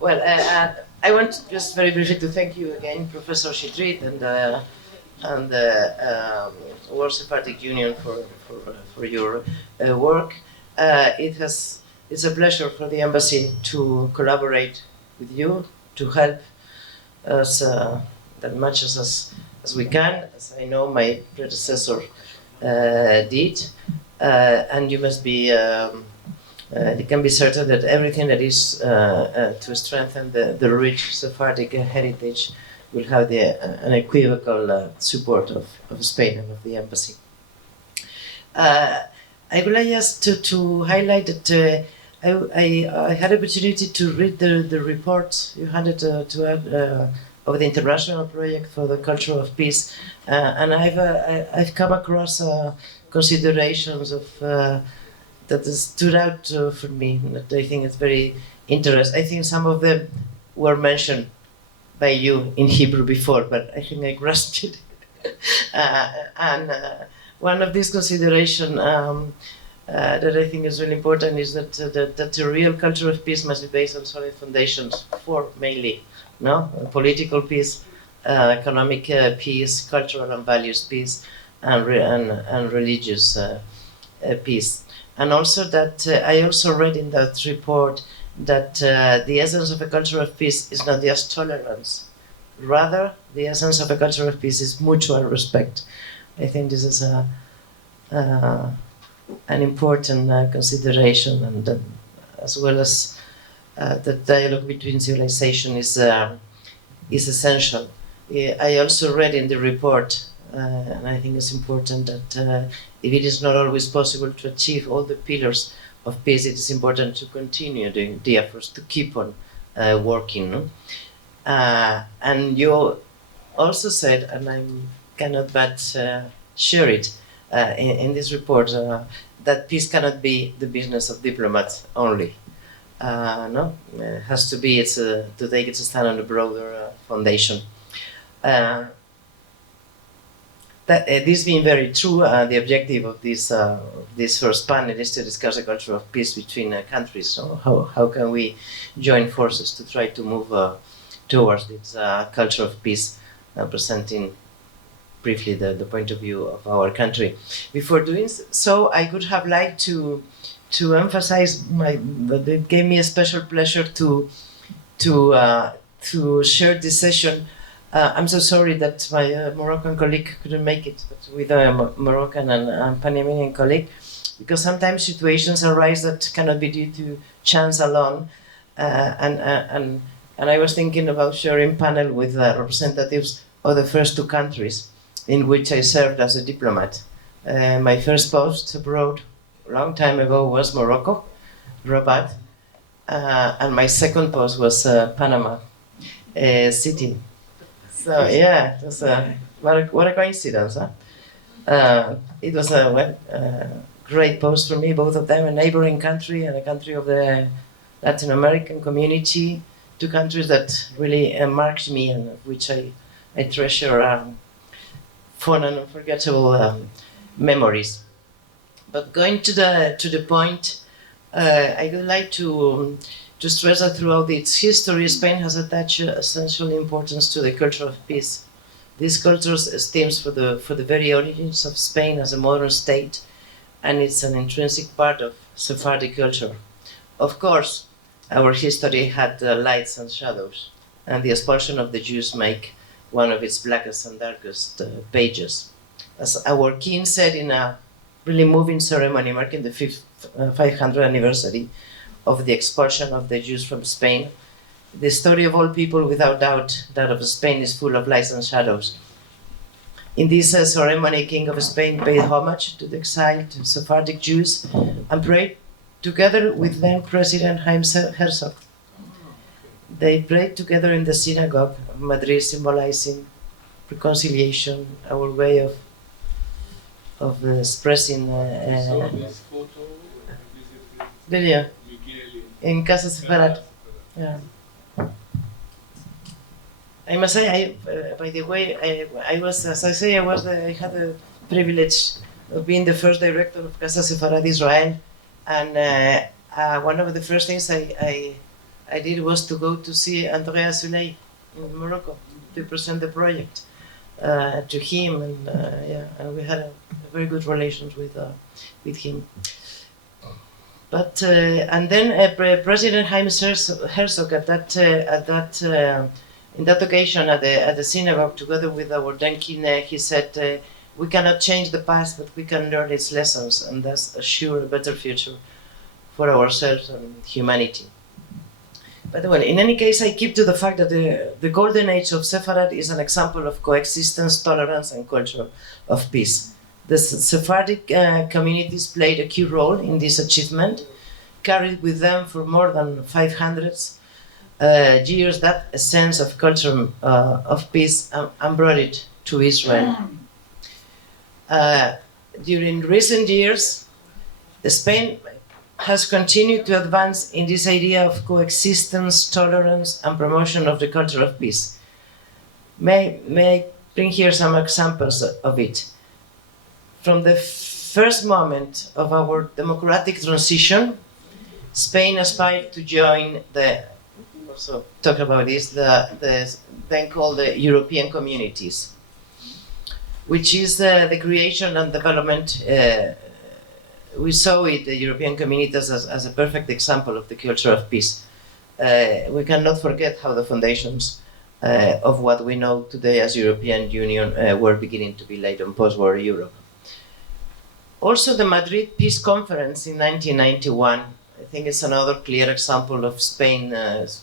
Well, I want just very briefly to thank you again, Professor Shidrit, and the World Sephardic Union for your work. It's a pleasure for the embassy to collaborate with you, to help us that much as we can, as I know my predecessor did, and you must be. You can be certain that everything that is to strengthen the rich Sephardic heritage will have the unequivocal support of Spain and of the embassy. I would like just to highlight that I had the opportunity to read the report you handed to us of the international project for the culture of peace, and I've come across considerations of that stood out for me. That I think it's very interesting. I think some of them were mentioned by you in Hebrew before, but I think I grasped it. And one of these considerations that I think is really important is that the real culture of peace must be based on solid foundations for mainly political peace, economic peace, cultural and values peace, and religious peace. And also that I also read in that report that the essence of a culture of peace is not just tolerance. Rather, the essence of a culture of peace is mutual respect. I think this is an important consideration, and as well as the dialogue between civilization is essential. I also read in the report, and I think it's important that if it is not always possible to achieve all the pillars of peace, it is important to continue the efforts to keep on working. No? And you also said, and I cannot but share it in this report, that peace cannot be the business of diplomats only. No, it has to be to take its stand on a broader foundation. This being very true, the objective of this first panel is to discuss the culture of peace between countries. So how can we join forces to try to move towards this culture of peace, presenting briefly the point of view of our country. Before doing so, I would have liked to emphasize that it gave me a special pleasure to share this session. I'm so sorry that my Moroccan colleague couldn't make it, but with a Moroccan and Panamanian colleague, because sometimes situations arise that cannot be due to chance alone, and I was thinking about sharing panel with representatives of the first two countries in which I served as a diplomat. My first post abroad a long time ago was Morocco, Rabat, and my second post was Panama City. So yeah, it was what a coincidence, huh? It was a great post for me, both of them, a neighboring country and a country of the Latin American community, two countries that really marked me and which I treasure fond and unforgettable memories. But going to the point, I would like to stress that throughout its history, Spain has attached essential importance to the culture of peace. This culture stems for the very origins of Spain as a modern state, and it's an intrinsic part of Sephardic culture. Of course, our history had lights and shadows, and the expulsion of the Jews make one of its blackest and darkest pages. As our king said in a really moving ceremony marking the 500th anniversary of the expulsion of the Jews from Spain, the story of all people, without doubt, that of Spain is full of lights and shadows. In this ceremony, King of Spain paid homage to the exiled Sephardic Jews and prayed together with then President Chaim Herzog. They prayed together in the synagogue of Madrid, symbolizing reconciliation, our way of expressing. This photo Video in Casa Separat. Yeah. I must say, by the way, I was, as I say, I had the privilege of being the first director of Casa Separat Israel, and one of the first things I I did was to go to see Andrea Souley in Morocco to present the project to him, and we had a very good relations with him. But and then President Jaime Herzog in that occasion at the synagogue, together with our then king, he said, "We cannot change the past, but we can learn its lessons, and thus assure a better future for ourselves and humanity." But well, in any case, I keep to the fact that the golden age of Sepharad is an example of coexistence, tolerance, and culture of peace. The Sephardic communities played a key role in this achievement, carried with them for more than 500 years that sense of culture of peace and brought it to Israel. During recent years, Spain has continued to advance in this idea of coexistence, tolerance, and promotion of the culture of peace. May I bring here some examples of it? From the first moment of our democratic transition, Spain aspired to join the then called the European Communities, which is the creation and development. We saw it, the European Communities, as a perfect example of the culture of peace. We cannot forget how the foundations of what we know today as European Union were beginning to be laid on post-war Europe. Also, the Madrid Peace Conference in 1991, I think it's another clear example of Spain's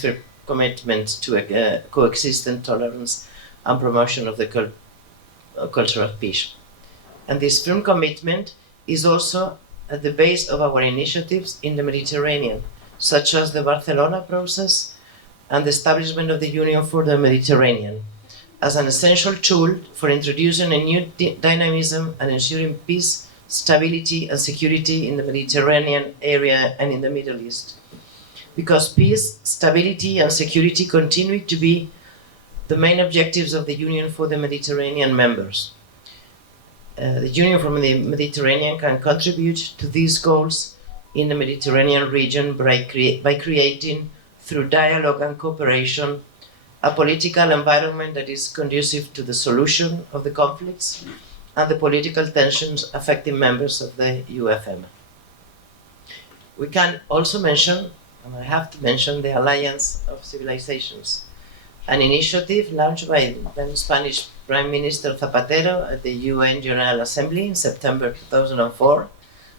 firm commitment to coexistence, tolerance, and promotion of the culture of peace. And this firm commitment is also at the base of our initiatives in the Mediterranean, such as the Barcelona process and the establishment of the Union for the Mediterranean, as an essential tool for introducing a new dynamism and ensuring peace, stability, and security in the Mediterranean area and in the Middle East. Because peace, stability, and security continue to be the main objectives of the Union for the Mediterranean members. The Union for the Mediterranean can contribute to these goals in the Mediterranean region by creating, through dialogue and cooperation, a political environment that is conducive to the solution of the conflicts and the political tensions affecting members of the UFM. We can also mention, and I have to mention, the Alliance of Civilizations, an initiative launched by then Spanish Prime Minister Zapatero at the UN General Assembly in September 2004,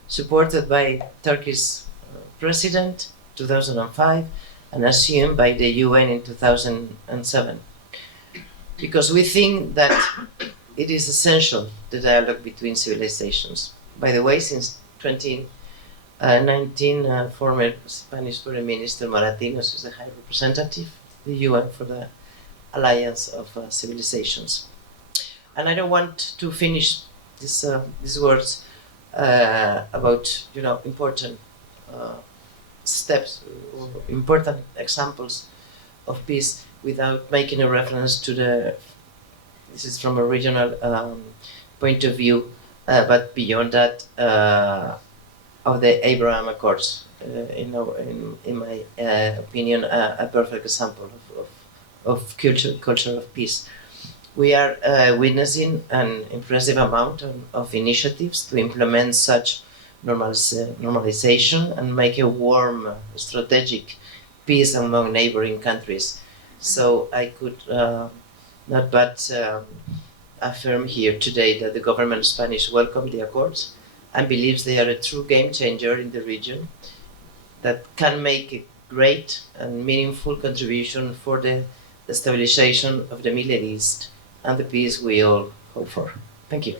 supported by Turkey's President 2005, and assumed by the UN in 2007. Because we think that it is essential, the dialogue between civilizations. By the way, since 2019, former Spanish Foreign Minister Moratinos is the High Representative, the UN for the Alliance of Civilizations. And I don't want to finish these words about important steps or important examples of peace without making a reference to this is from a regional point of view, but beyond that, of the Abraham Accords, in my opinion, a perfect example of culture of peace. We are witnessing an impressive amount of initiatives to implement such normalization and make a warm, strategic peace among neighboring countries. So I could not but affirm here today that the government of Spanish welcomed the accords and believes they are a true game changer in the region that can make a great and meaningful contribution for the stabilization of the Middle East and the peace we all hope for. Thank you.